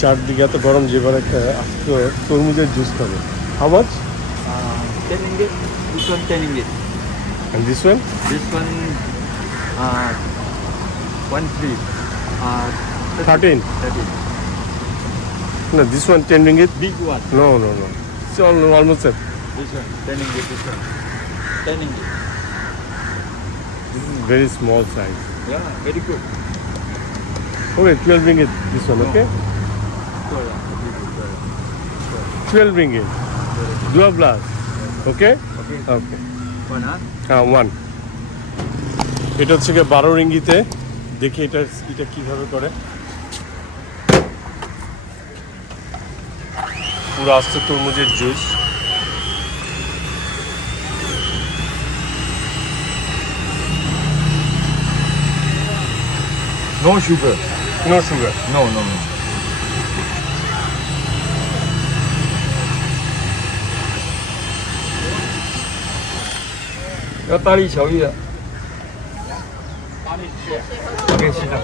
চারদিকে এত গরম যে এবার একটা আজকে তরমুজের জুস খাবে। How much? 10 ringgit. This one 10 ringgit. And this one? This one, uh, 1 3. 13. 13. No, this one 10 ringgit. Big one. No, no, no. It's almost same. This one 10 ringgit. This one 10 ringgit. This is very small size. Yeah, very good. Okay, 12 ringgit this one, okay? So, yeah, 12 ringgit. Dua belas. Okay? okay. Okay. One, huh? One. এটা হচ্ছে গিয়ে 12 রিঙ্গিতে। দেখি এটা কিভাবে করে। পুরো আস্তে তরমুজের juice. No sugar. No sugar. No, no, no.要大力巧遇的。OK，是的。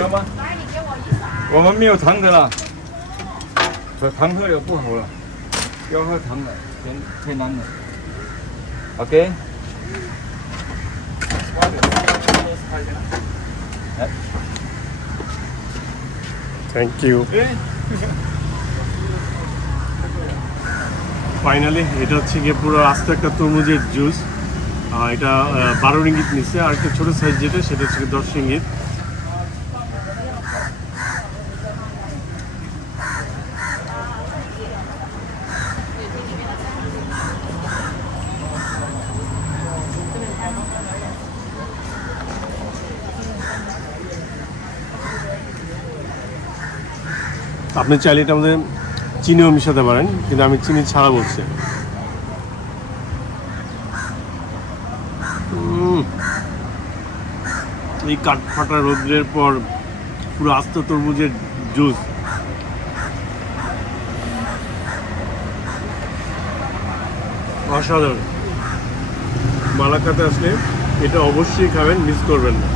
要吗？我们没有糖的了，糖喝了不好了，要喝糖的，天然的。OK。Thank you. Finally এটা হচ্ছে গিয়ে পুরো আস্ত একটা তরমুজের জুস। এটা 12 রিঙ্গিত নিচ্ছে। আর একটা ছোটো সাইজ যেটা সেটা হচ্ছে 10 রিঙ্গিত। আপনি চাইলে এটা আমাদের চিনিও মিশাতে পারেন, কিন্তু আমি চিনি ছাড়া বলছি। এই কাঠফাটা রোদ্রের পর পুরো আস্ত তরমুজের জুস। অসাধারণ। মালাক্কাতে আসলে এটা অবশ্যই খাবেন, মিস করবেন না।